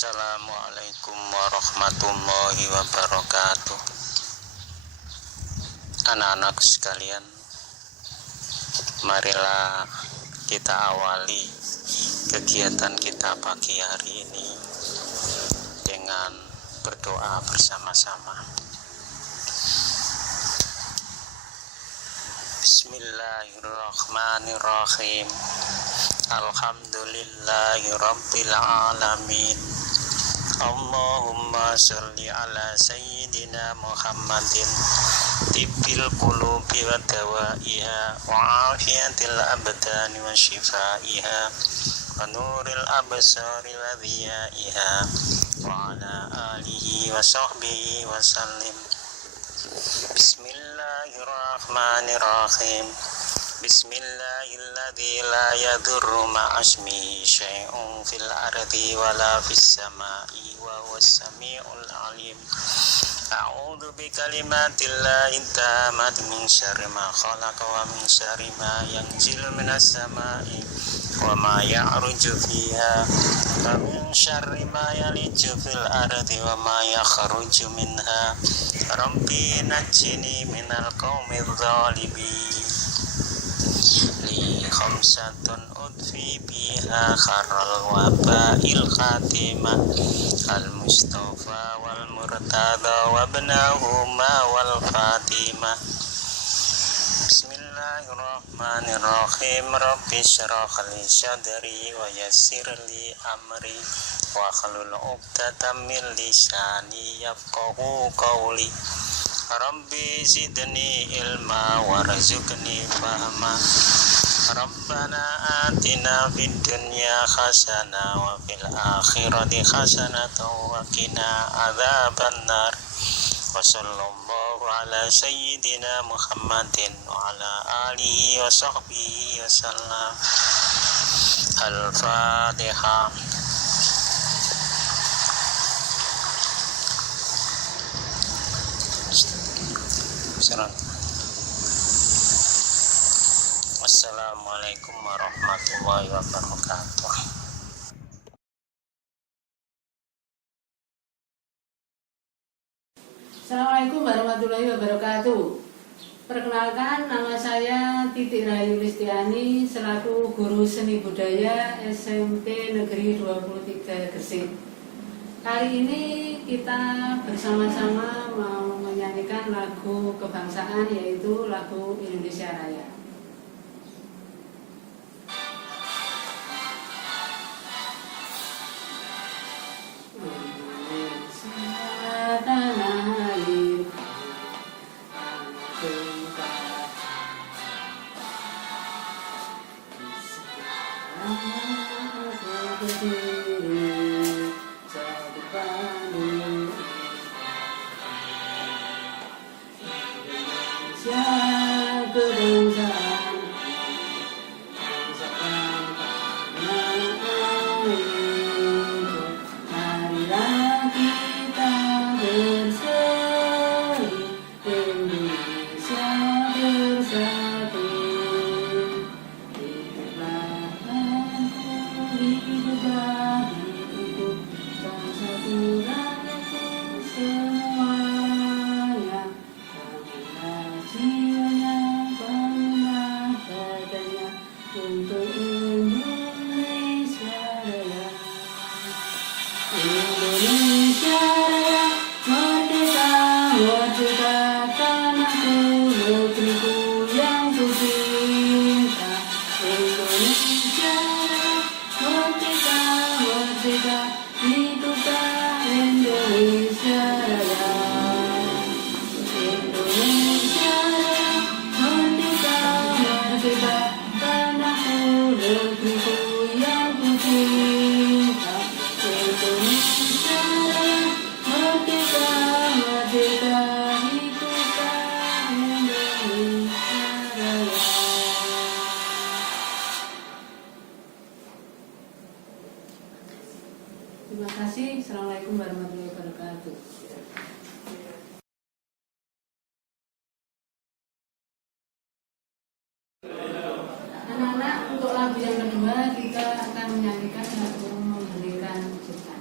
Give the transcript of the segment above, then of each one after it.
Assalamualaikum warahmatullahi wabarakatuh. Anak-anak sekalian, marilah kita awali kegiatan kita pagi hari ini dengan berdoa bersama-sama. Bismillahirrahmanirrahim. Alhamdulillahi rabbil alamin. Allahumma sholli ala sayyidina Muhammadin tibbil qulubi wa dawaiha wa afiyatil abdani wa shifaiha wa nuril absari wa dhiyaiha wa ala alihi wa sahbihi wa sallim. Bismillahirrahmanirrahim. Bismillahilladzi la yadurru ma'asmihi syai'un fil ardi wala fis sama'i wa huwas sami'ul alim. A'udzu bikalimatillahi tammati min syarri ma khalaqa wa min syarri ma yanzilu minas sama'i wa ma ya'ruju fiha wa min syarri ma yaliju fil ardi wa ma yakhruju minha. Rabbi najjini minal qaumidz zalimin. Li khamsatun udfi biha kharal wabail khatimah al mustafa wal murtada wa ibnahuma wal fatimah. Bismillahirrahmanirrahim. Rabbi shrah li sadri wa yassir li amri wa hlul 'uqdatam min lisani yafqahu qawli. Rabbi zidni ilma warzuqni fahma. Rabbana atina fid dunya hasanah wa fil akhirati hasanah wa qina adzabannar. Wa sallallahu ala sayyidina Muhammadin wa ala alihi wa sahbihi wa sallam. Al-Fatihah. Assalamualaikum warahmatullahi wabarakatuh. Assalamualaikum warahmatullahi wabarakatuh. Perkenalkan, nama saya Titi Rahayu Listiani selaku Guru Seni Budaya SMP Negeri 23 Gresik. Kali ini kita bersama-sama mau menyanyikan lagu kebangsaan, yaitu lagu Indonesia Raya. Terima kasih. Assalamualaikum warahmatullahi wabarakatuh. Anak-anak, untuk lagu yang kedua kita akan menyanyikan lagu Memberikan Cinta.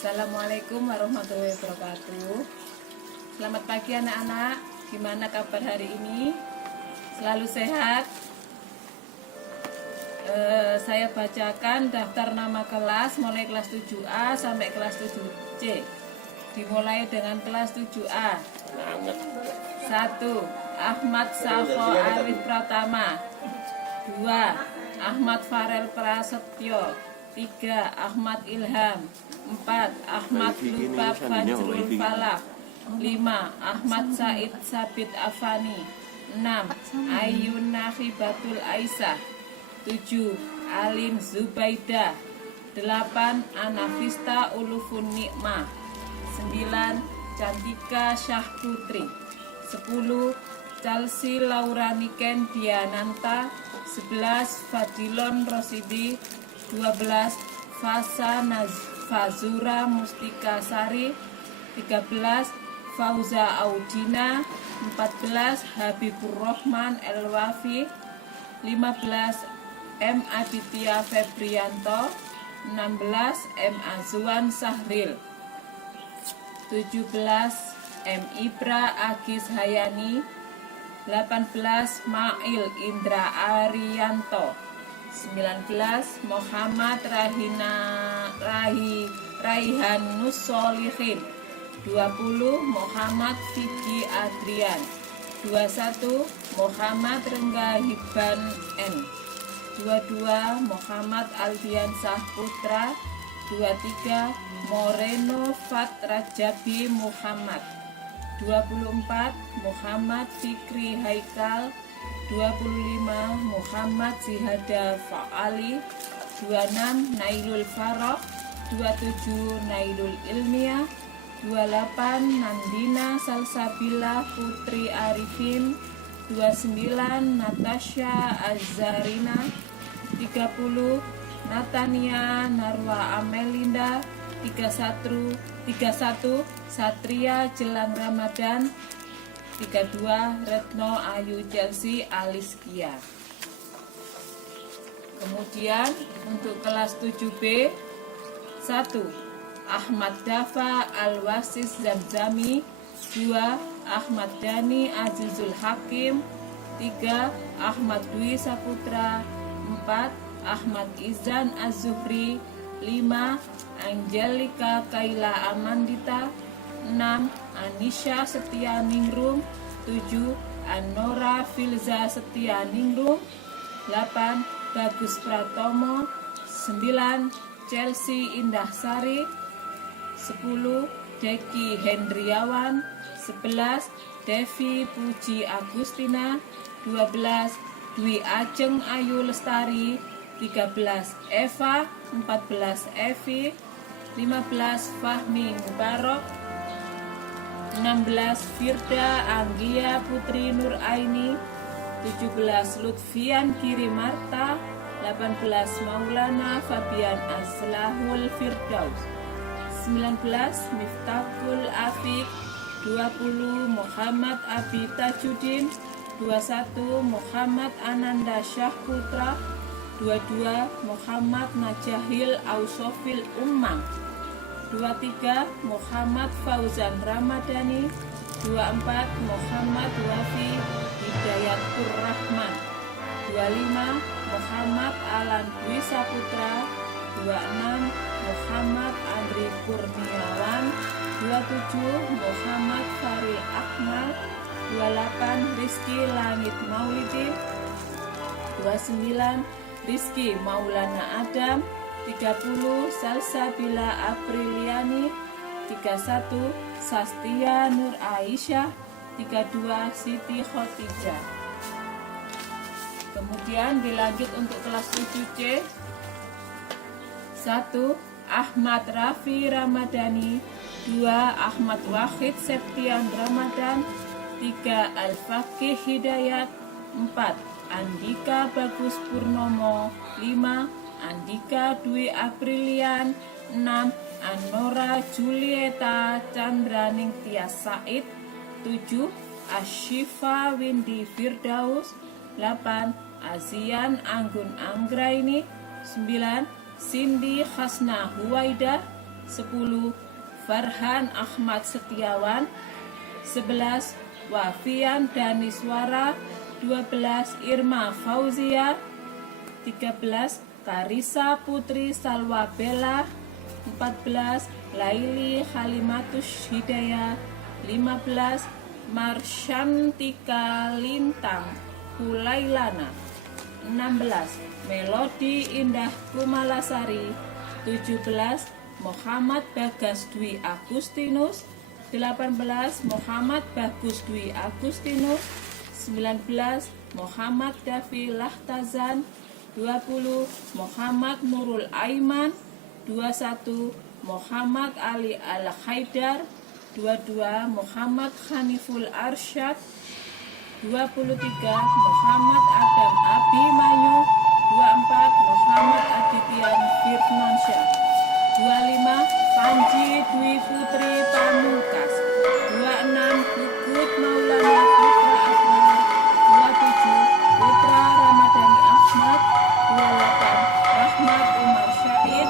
Assalamualaikum warahmatullahi wabarakatuh. Selamat pagi anak-anak. Gimana kabar hari ini? Selalu sehat? Saya bacakan daftar nama kelas mulai kelas 7A sampai kelas 7C. Dimulai dengan kelas 7A. 1. Ahmad Safo Arif Pratama. 2. Ahmad Farel Prasetyo. 3. Ahmad Ilham. 4. Ahmad Lubab Fajrul Falak. 5. Ahmad Said Sabit Afani. 6. Ayun Nahibatul Aisyah. 7. Alim Zubaidah. 8. Anafista Ulufun Nikmah. 9. Cantika Syahputri. 10. Chelsea Laura Niken Diananta. 11. Fadilon Rosidi. 12. Fazura Mustika Sari. 13. Fauza Audina. 14. Habibur Rahman Elwafi. 15. M. Aditya Febrianto. 16. M. Azwan Sahril. 17. M. Ibra Agis Hayani. 18. Mail Indra Arianto. 19. Muhammad Raihanus Solihin. 20. Muhammad Vicky Adrian. 21. Muhammad Renggahiban N. 22. Muhammad Aldian Sahputra. 23. Moreno Fat Rajabi Muhammad. 24. Muhammad Fikri Haikal. 25. Muhammad Zihada Fa'ali. 26. Nailul Faroq. 27. Nailul Ilmiah. 28. Nandina Salsabila Putri Arifin. 29. Natasha Azarina. 30. Natania Narwa Amelinda. 31. Satria Jelang Ramadan. 32. Retno Ayu Chelsea Aliskia. Kemudian untuk kelas 7B, 1. Ahmad Dafa Al-Wasis Zamzami. 2. Ahmad Dhani Azizul Hakim. 3. Ahmad Dwi Saputra. 4. Ahmad Izan Az-Zuhri. 5. Angelika Kaila Amandita. 6. Anisha Setia Ningrum. 7. Anora Filza Setia Ningrum. 8. Bagus Pratomo. 9. Chelsea Indah Sari. 10. Deki Hendriawan. 11. Devi Puji Agustina. 12. Dwi Ajeng Ayu Lestari. 13. Eva. 14. Evi. 15. Fahmi Mubarok. 16. Firda Anggia Putri Nur Aini. 17. Lutfian Giri Marta. 18. Maulana Fabian Azlahul Firdaus. 19. Miftahul Afiq. 20. Muhammad Abi Tajuddin. 21. Muhammad Ananda Syahputra. 22. Muhammad Najahil Ausofil Ummang. 23. Muhammad Fauzan Ramadhani. 24. Muhammad Wafi Hidayatur Rahman. 25. Muhammad Alan Dwi Saputra. 26. Muhammad Andri Kurniawan. 27. Muhammad Faril Akmal. 28. Rizky Langit Maulidi. 29. Rizky Maulana Adam. 30. Salsabila Apriliani. 31. Sastia Nur Aisyah. 32 Siti Khotijah. Kemudian dilanjut untuk kelas 7C. 1. Ahmad Rafi Ramadhani. 2. Ahmad Wahid Septian Ramadan. 3. Al-Faqih Hidayat. 4. Andika Bagus Purnomo. 5. Andika Dwi Aprilian. 6. Anora Julieta Chandraning Tias Said. 7. Ashifa Windy Firdaus. 8. Azian Anggun Anggraini. 9. Cindy Khasna Huwaida. 10. Farhan Ahmad Setiawan. 11. Wafian Daniswara. 12. Irma Fauzia. 13. Karisa Putri Salwa Bella. 14. Laili Halimatus Hidayah. 15. Marsyantika Lintang Hulailana. 16. Melodi Indah Kumalasari. 17. Muhammad Bagas Dwi Agustinus. 18. Muhammad Bagus Dwi Agustinus. 19. Muhammad Davi Lahtazan. 20. Muhammad Nurul Aiman. 21. Muhammad Ali Al-Haidar. 22. Muhammad Haniful Arsyad. 23. Muhammad Adam Abimanyu. 24. Muhammad Adityan Firmansyah. 25. Panji Dwi Putri Pamungkas. 26. Gugut Maulana Putra Akbar. 27. Putra Ramadhani Ahmad. 28. Rahmat Umar Syahid.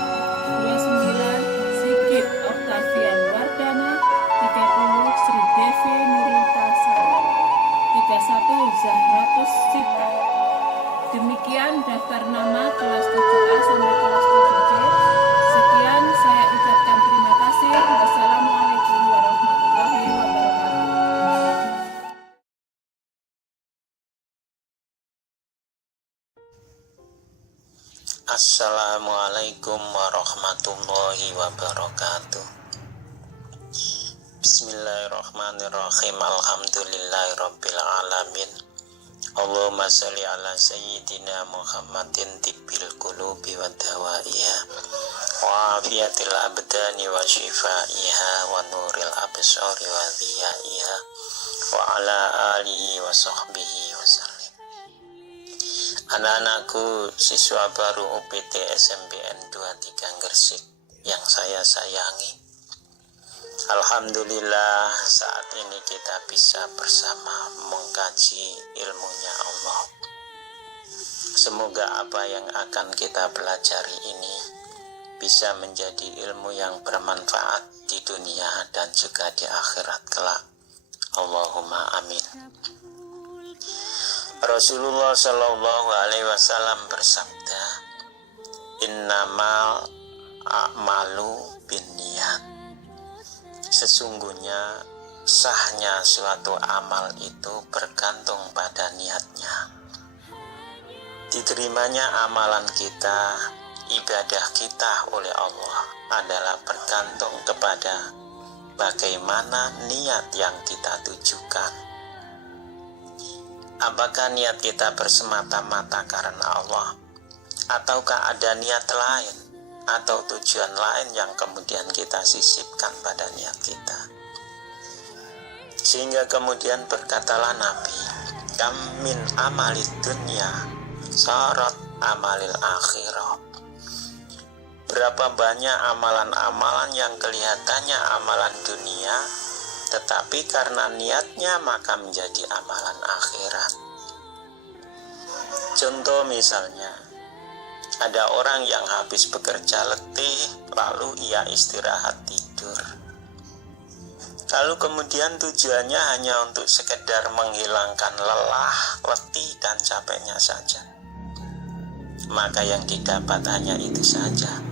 29. Sigit Octavian Wardana. 30. Sri Devi Nurita Sari. 31. Zahratus Sita. Demikian daftar nama kelas 7A sampai kelas 7C. Sekian, saya ucapkan terima kasih. Wassalamualaikum warahmatullahi wabarakatuh. Assalamualaikum warahmatullahi wabarakatuh. Bismillahirrahmanirrahim. Alhamdulillahirabbil alamin. Allahumma shalli ala sayyidina Muhammadin tibbil qulubi wa dawaiha wa afiyatil abdani wa shifaiha wa nuril absari wa dhiyaiha wa ala alihi wa sahbihi wa sallim. Anak-anakku, siswa baru UPT SMPN 23 Gresik yang saya sayangi, alhamdulillah saat ini kita bisa bersama mengkaji ilmunya Allah. Semoga apa yang akan kita pelajari ini bisa menjadi ilmu yang bermanfaat di dunia dan juga di akhirat kelak. Allahumma amin. Rasulullah Shallallahu Alaihi Wasallam bersabda, Innamal a'malu binniyat. Sesungguhnya sahnya suatu amal itu bergantung pada niatnya. Diterimanya amalan kita, ibadah kita oleh Allah adalah bergantung kepada bagaimana niat yang kita tujukan. Apakah niat kita bersemata-mata karena Allah, ataukah ada niat lain atau tujuan lain yang kemudian kita sisipkan pada niat kita? Sehingga kemudian berkatalah Nabi, kam min amalid dunya sarat amalil akhirah. Berapa banyak amalan-amalan yang kelihatannya amalan dunia, tetapi karena niatnya maka menjadi amalan akhirat. Contoh misalnya, ada orang yang habis bekerja letih, lalu ia istirahat tidur. Lalu kemudian tujuannya hanya untuk sekedar menghilangkan lelah, letih, dan capeknya saja. Maka yang didapat hanya itu saja.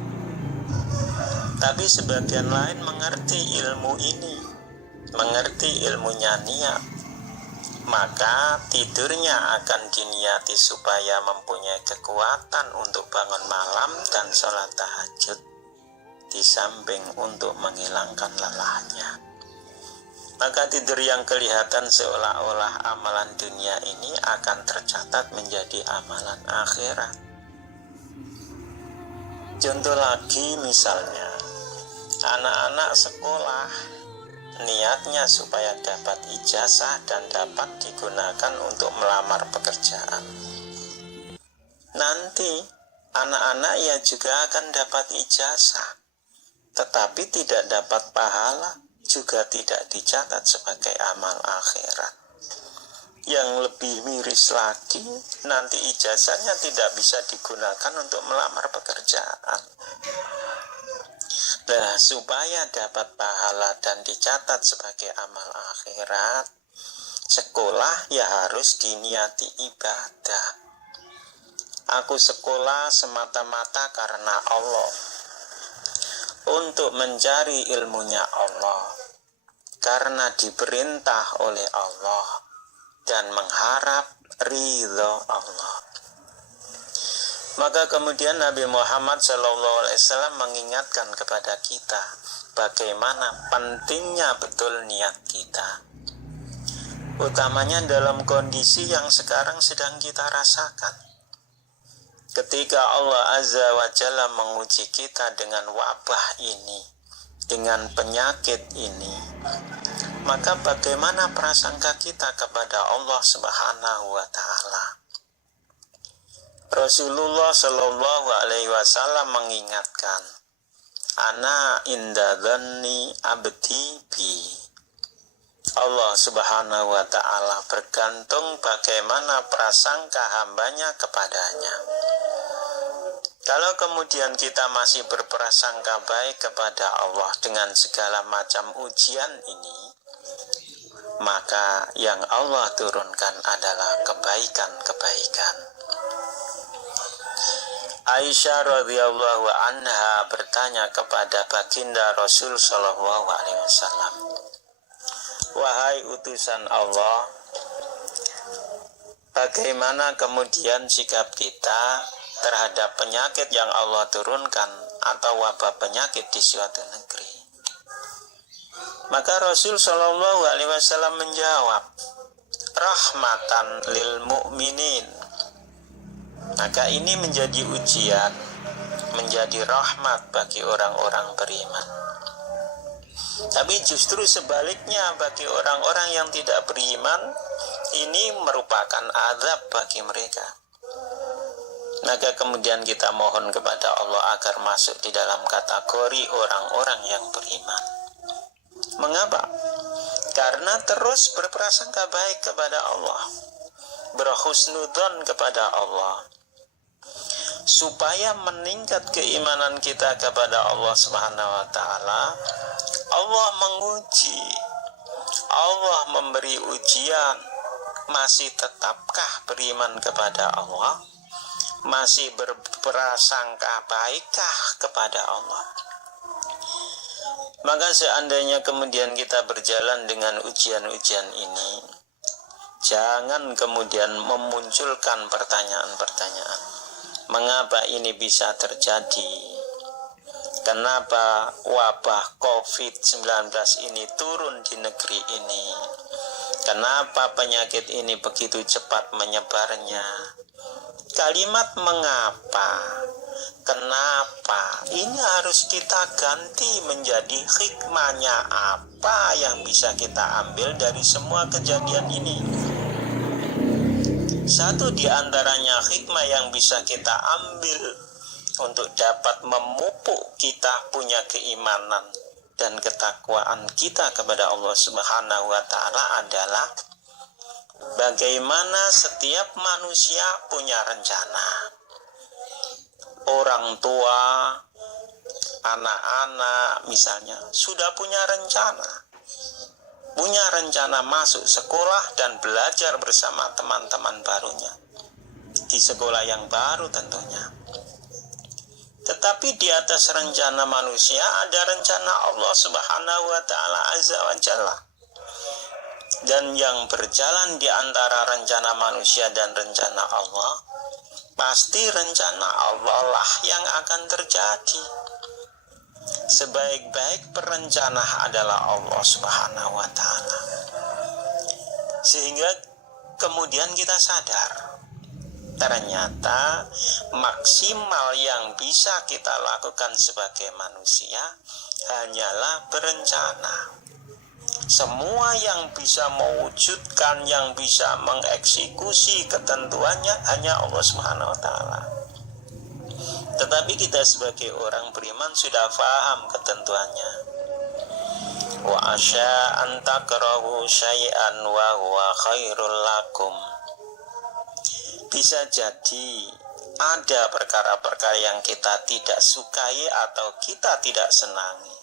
Tapi sebagian lain mengerti ilmu ini, mengerti ilmunya niat, maka tidurnya akan diniati supaya mempunyai kekuatan untuk bangun malam dan sholat tahajud, di samping untuk menghilangkan lelahnya. maka tidur yang kelihatan seolah-olah amalan dunia ini akan tercatat menjadi amalan akhirat. Contoh lagi misalnya, anak-anak sekolah niatnya supaya dapat ijazah dan dapat digunakan untuk melamar pekerjaan. Nanti anak-anak ya juga akan dapat ijazah, tetapi tidak dapat pahala, juga tidak dicatat sebagai amal akhirat. Yang lebih miris lagi, nanti ijazahnya tidak bisa digunakan untuk melamar pekerjaan. Nah, supaya dapat pahala dan dicatat sebagai amal akhirat, sekolah ya harus diniati ibadah. Aku sekolah semata-mata karena Allah, untuk mencari ilmunya Allah, karena diperintah oleh Allah, dan mengharap ridho Allah. Maka kemudian Nabi Muhammad SAW mengingatkan kepada kita bagaimana pentingnya betul niat kita, utamanya dalam kondisi yang sekarang sedang kita rasakan. Ketika Allah Azza wa Jalla menguji kita dengan wabah ini, dengan penyakit ini, maka bagaimana prasangka kita kepada Allah Subhanahu wa Ta'ala? Rasulullah Shallallahu Alaihi Wasallam mengingatkan, ana inda dhanni abdi bi. Allah Subhanahu wa Ta'ala bergantung bagaimana prasangka hambanya kepadanya. Kalau kemudian kita masih berprasangka baik kepada Allah dengan segala macam ujian ini, maka yang Allah turunkan adalah kebaikan-kebaikan. Aisyah radhiyallahu anha bertanya kepada baginda Rasul sallallahu alaihi wasallam, wahai utusan Allah, bagaimana kemudian sikap kita terhadap penyakit yang Allah turunkan atau wabah penyakit di suatu negeri? Maka Rasul sallallahu alaihi wasallam menjawab, rahmatan lil mu'minin. Maka ini menjadi ujian, menjadi rahmat bagi orang-orang beriman. Tapi justru sebaliknya, bagi orang-orang yang tidak beriman, ini merupakan azab bagi mereka. Maka kemudian kita mohon kepada Allah agar masuk di dalam kategori orang-orang yang beriman. Mengapa? Karena terus berprasangka baik kepada Allah, berhusnudzon kepada Allah, supaya meningkat keimanan kita kepada Allah Subhanahu wa Ta'ala. Allah menguji, Allah memberi ujian. Masih tetapkah beriman kepada Allah? Masih berprasangka baikkah kepada Allah? Maka seandainya kemudian kita berjalan dengan ujian-ujian ini, jangan kemudian memunculkan pertanyaan-pertanyaan. Mengapa ini bisa terjadi? Kenapa wabah COVID-19 ini turun di negeri ini? Kenapa penyakit ini begitu cepat menyebarnya? Kalimat mengapa, kenapa, ini harus kita ganti menjadi hikmahnya apa yang bisa kita ambil dari semua kejadian ini. Satu di antaranya hikmah yang bisa kita ambil untuk dapat memupuk kita punya keimanan dan ketakwaan kita kepada Allah Subhanahu wa Ta'ala adalah bagaimana setiap manusia punya rencana. Orang tua, anak-anak misalnya sudah punya rencana. Punya rencana masuk sekolah dan belajar bersama teman-teman barunya di sekolah yang baru tentunya. Tetapi di atas rencana manusia ada rencana Allah Subhanahu wa Ta'ala Azza wa Jalla. Dan yang berjalan di antara rencana manusia dan rencana Allah, pasti rencana Allah lah yang akan terjadi. Sebaik-baik perencana adalah Allah Subhanahu wa Ta'ala. Sehingga kemudian kita sadar, ternyata maksimal yang bisa kita lakukan sebagai manusia hanyalah berencana. Semua yang bisa mewujudkan, yang bisa mengeksekusi ketentuannya hanya Allah Subhanahu wa Ta'ala. Tetapi kita sebagai orang beriman sudah paham ketentuannya. Wa asya an takrahu syai'an wa huwa khairul lakum. Bisa jadi ada perkara-perkara yang kita tidak sukai atau kita tidak senangi,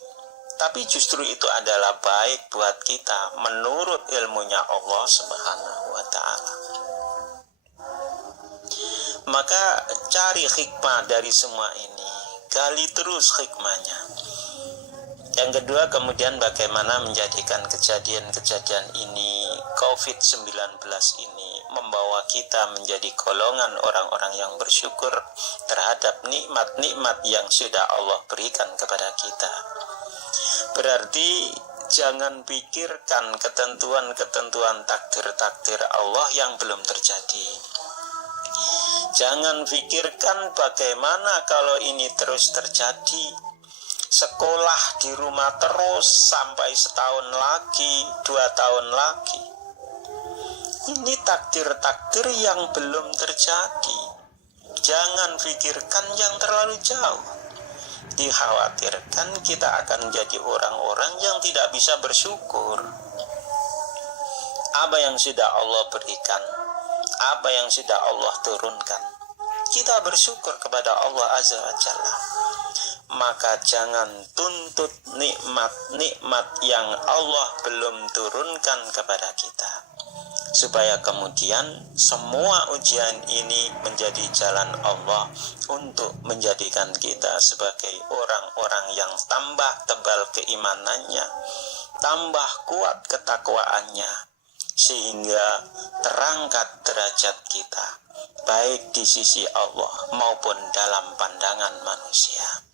tapi justru itu adalah baik buat kita menurut ilmunya Allah Subhanahu wa Ta'ala. Maka cari hikmah dari semua ini, gali terus hikmahnya. Yang kedua, kemudian bagaimana menjadikan kejadian-kejadian ini, COVID-19 ini, membawa kita menjadi golongan orang-orang yang bersyukur terhadap nikmat-nikmat yang sudah Allah berikan kepada kita. Berarti jangan pikirkan ketentuan-ketentuan takdir-takdir Allah yang belum terjadi. Jangan pikirkan bagaimana kalau ini terus terjadi. Sekolah di rumah terus sampai setahun lagi, 2 tahun lagi. Ini takdir-takdir yang belum terjadi. Jangan pikirkan yang terlalu jauh. Dikhawatirkan kita akan menjadi orang-orang yang tidak bisa bersyukur. Apa yang sudah Allah berikan, apa yang sudah Allah turunkan, kita bersyukur kepada Allah Azza wa Jalla. Maka jangan tuntut nikmat-nikmat yang Allah belum turunkan kepada kita, supaya kemudian semua ujian ini menjadi jalan Allah untuk menjadikan kita sebagai orang-orang yang tambah tebal keimanannya, tambah kuat ketakwaannya, sehingga terangkat derajat kita baik di sisi Allah maupun dalam pandangan manusia.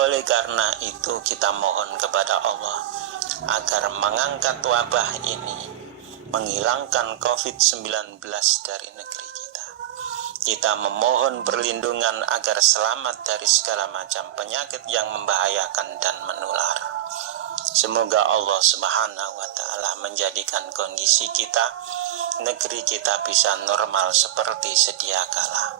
Oleh karena itu kita mohon kepada Allah agar mengangkat wabah ini, menghilangkan COVID-19 dari negeri kita. Kita memohon perlindungan agar selamat dari segala macam penyakit yang membahayakan dan menular. Semoga Allah Subhanahu wa Ta'ala menjadikan kondisi kita, negeri kita bisa normal seperti sedia kala,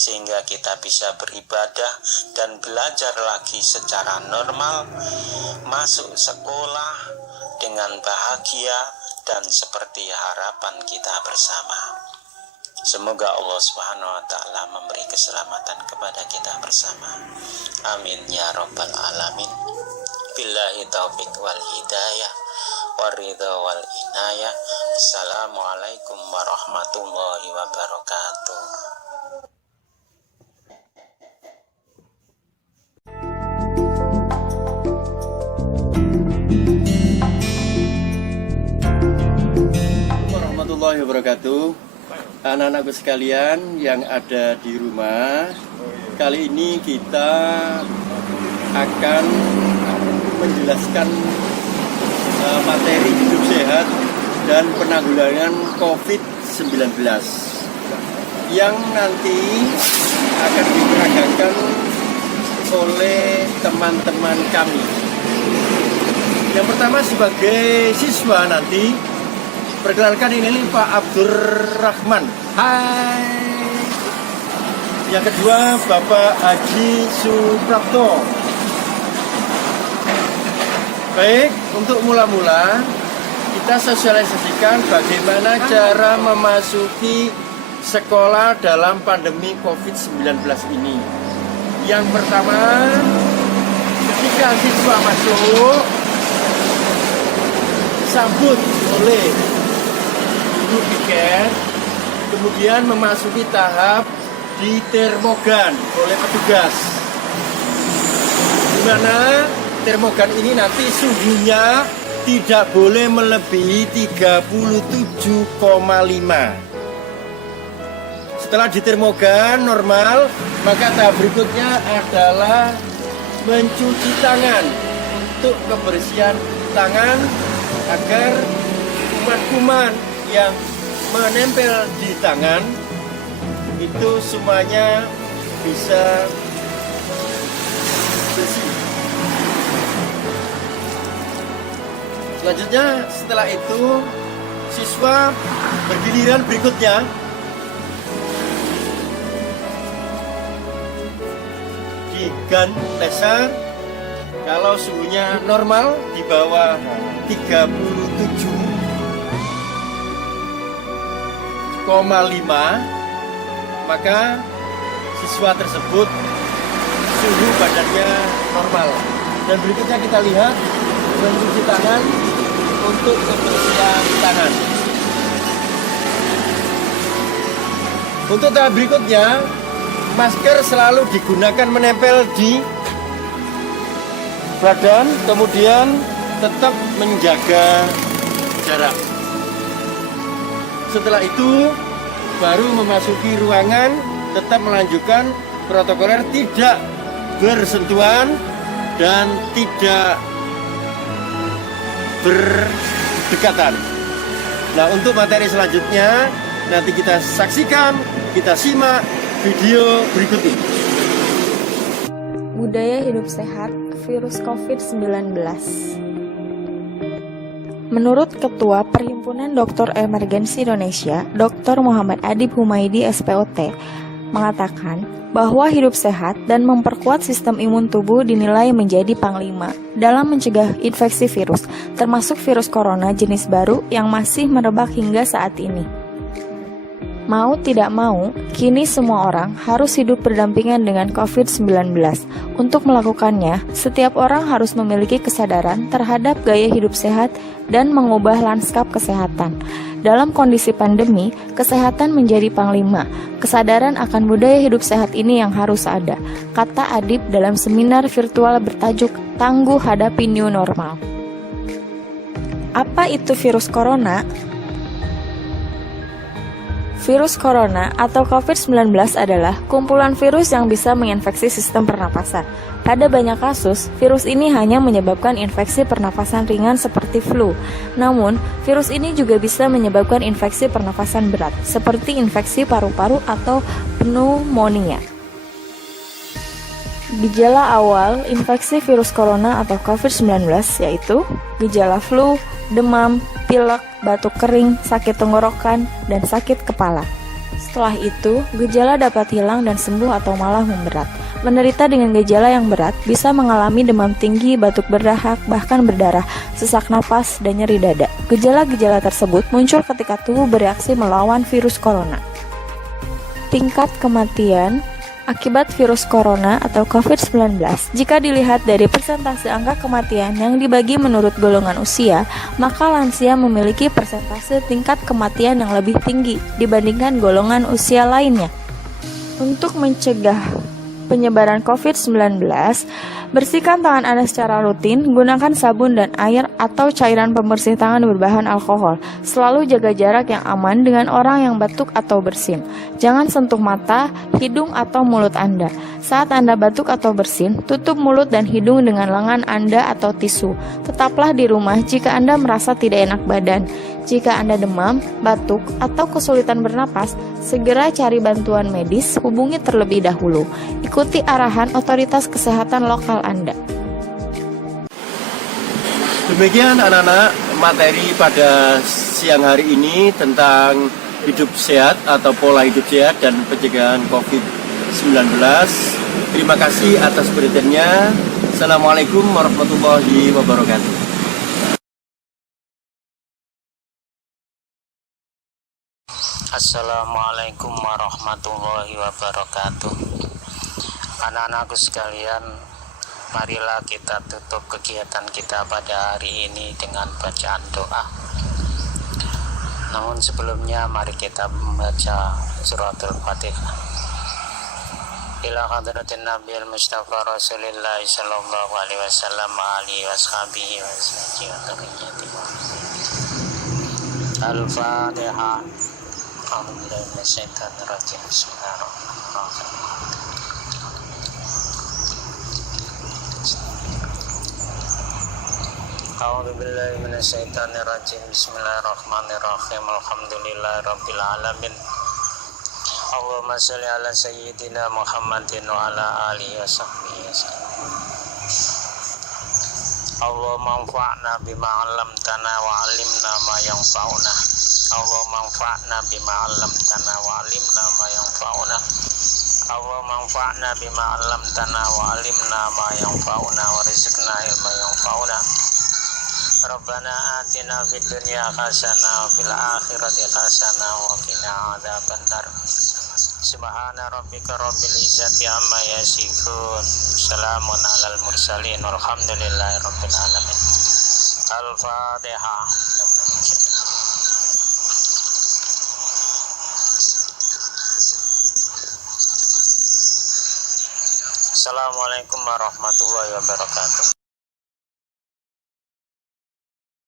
sehingga kita bisa beribadah dan belajar lagi secara normal, masuk sekolah dengan bahagia dan seperti harapan kita bersama. Semoga Allah Subhanahu wa Ta'ala memberi keselamatan kepada kita bersama. Amin ya rabbal alamin. Billahi taufiq wal hidayah, waridha wal inayah. Assalamualaikum warahmatullahi wabarakatuh. Warahmatullahi wabarakatuh. Anak-anakku sekalian yang ada di rumah, kali ini kita akan menjelaskan materi hidup sehat dan penanggulangan COVID-19 yang nanti akan diperagakan oleh teman-teman kami. Yang pertama sebagai siswa nanti, perkenalkan ini Pak Abdurrahman. Hai. Yang kedua Bapak Haji Suprapto. Baik, untuk mula-mula kita sosialisasikan bagaimana cara memasuki sekolah dalam pandemi COVID-19 ini. Yang pertama, ketika siswa masuk, disambut oleh guru piket, kemudian memasuki tahap ditermogan oleh petugas, di mana termogan ini nanti suhunya tidak boleh melebihi 37,5. Setelah ditermogan normal, maka tahap berikutnya adalah mencuci tangan untuk kebersihan tangan agar kuman-kuman yang menempel di tangan itu semuanya bisa bersih. Selanjutnya setelah itu siswa bergiliran berikutnya digan laser. Kalau suhunya normal di bawah 37,5, maka siswa tersebut suhu badannya normal. Dan berikutnya kita lihat mencuci tangan untuk kebersihan tangan. Untuk tahap berikutnya, masker selalu digunakan menempel di badan, kemudian tetap menjaga jarak. Setelah itu baru memasuki ruangan, tetap melanjutkan protokoler, tidak bersentuhan dan tidak berdekatan. Nah, untuk materi selanjutnya nanti kita saksikan, kita simak video berikut ini. Budaya hidup sehat virus COVID-19. Menurut Ketua Perhimpunan Dokter Emergensi Indonesia, Dr. Muhammad Adib Humaydi SPOT, mengatakan bahwa hidup sehat dan memperkuat sistem imun tubuh dinilai menjadi panglima dalam mencegah infeksi virus, termasuk virus corona jenis baru yang masih merebak hingga saat ini. Mau tidak mau, kini semua orang harus hidup berdampingan dengan COVID-19. Untuk melakukannya, setiap orang harus memiliki kesadaran terhadap gaya hidup sehat dan mengubah lanskap kesehatan. Dalam kondisi pandemi, kesehatan menjadi panglima. Kesadaran akan budaya hidup sehat ini yang harus ada, kata Adib dalam seminar virtual bertajuk Tangguh Hadapi New Normal. Apa itu virus corona? Virus corona atau COVID-19 adalah kumpulan virus yang bisa menginfeksi sistem pernapasan. Pada banyak kasus, virus ini hanya menyebabkan infeksi pernapasan ringan seperti flu. Namun, virus ini juga bisa menyebabkan infeksi pernapasan berat, seperti infeksi paru-paru atau pneumonia. Gejala awal infeksi virus corona atau COVID-19 yaitu gejala flu, demam, pilek, batuk kering, sakit tenggorokan, dan sakit kepala. Setelah itu, gejala dapat hilang dan sembuh atau malah memberat. Penderita dengan gejala yang berat bisa mengalami demam tinggi, batuk berdahak, bahkan berdarah, sesak napas, dan nyeri dada. Gejala-gejala tersebut muncul ketika tubuh bereaksi melawan virus corona. Tingkat kematian akibat virus corona atau COVID-19, jika dilihat dari persentase angka kematian yang dibagi menurut golongan usia, maka lansia memiliki persentase tingkat kematian yang lebih tinggi dibandingkan golongan usia lainnya. Untuk mencegah penyebaran COVID-19, bersihkan tangan Anda secara rutin, gunakan sabun dan air atau cairan pembersih tangan berbahan alkohol. Selalu jaga jarak yang aman dengan orang yang batuk atau bersin. Jangan sentuh mata, hidung atau mulut Anda. Saat Anda batuk atau bersin, tutup mulut dan hidung dengan lengan Anda atau tisu. Tetaplah di rumah jika Anda merasa tidak enak badan. Jika Anda demam, batuk, atau kesulitan bernapas, segera cari bantuan medis, hubungi terlebih dahulu. Ikuti arahan otoritas kesehatan lokal Anda. Demikian anak-anak materi pada siang hari ini tentang hidup sehat atau pola hidup sehat dan pencegahan COVID-19. Terima kasih atas perhatiannya. Assalamualaikum warahmatullahi wabarakatuh. Assalamualaikum warahmatullahi wabarakatuh. Anak-anakku sekalian, marilah kita tutup kegiatan kita pada hari ini dengan bacaan doa. Namun sebelumnya mari kita membaca suratul Fatihah. Ila hadratin Nabiul Mustafa Rasulillah sallallahu alaihi wasallam alihi washabihi wa dzurriyyati. Al-Fatihah. Bismillahirrahmanirrahim. A'udzu billahi minasyaitonir rajim. Bismillahirrahmanirrahim. Alhamdulillahirabbil alamin. Allahumma shalli ala sayyidina Muhammadin wa ala alihi washabbihi wasallam. Allahumma anfa'na bima 'allamtana wa 'allimna ma yanfa'una. Allahumma anfa'na bima 'allamtana wa 'allimna ma yanfa'una. Allahumma anfa'na bima 'allamtana wa 'allimna ma yanfa'una warzuqna ilman yanfa'una. Rabbana atina fid dunya hasanah wa fil akhirati hasanah wa qina adzabannar. Subhana rabbika rabbil izzati amma yasifun. Salamun alal mursalin walhamdulillahi rabbil alamin. Al-Fatihah. Assalamualaikum warahmatullahi wabarakatuh.